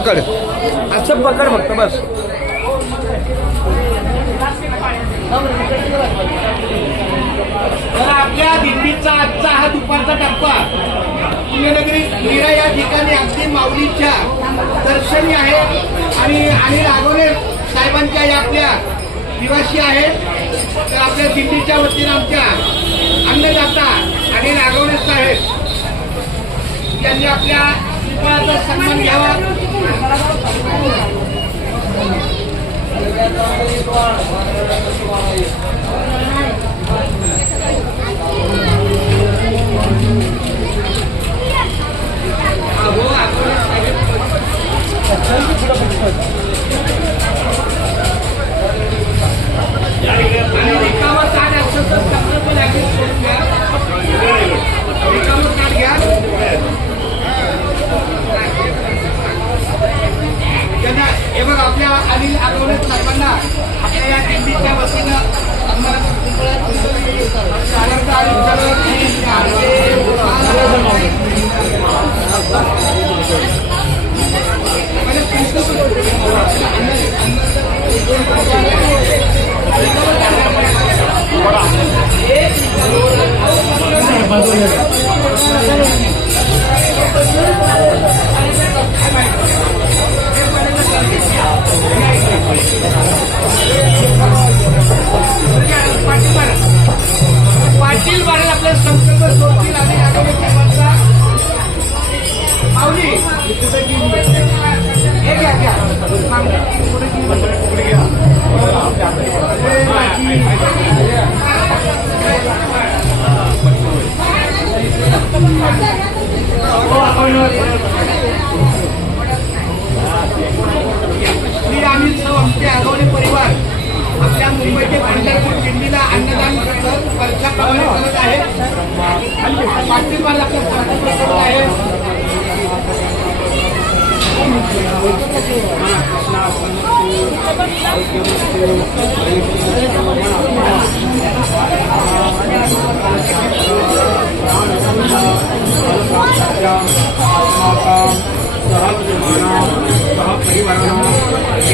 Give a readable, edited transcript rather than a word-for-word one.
पकड असं पकड फक्त बस. तर आपल्या दिंडीचा आजचा हा दुपारचा टप्पा पुण्यनगरी मीरा या ठिकाणी अगदी माऊलीच्या दर्शनी आहे आणि अनिल आगोने साहेबांच्या या आपल्या निवासी आहेत. तर आपल्या दिंडीच्या वतीनं आमच्या अन्नदाता अनिल आगोने साहेब यांनी आपल्या श्रीफळाचा सन्मान घ्यावा. हे बघ आपल्या अनिल आगवणे साहेबांना आपल्या या दिंडीच्या वतीनं पाटील बारे आपल्या संकल्प सोडतील आणि आगवणे साहेबांचा माऊली हे घ्या घ्या श्री अनिल सौ आमचे आगवणे परिवार आपल्या मुंबईचे पंढरपूर दिंडीला अन्नदान वर्षा प्रमाणे करत आहे. पाटील बार आपल्या करत आहे. Thank you.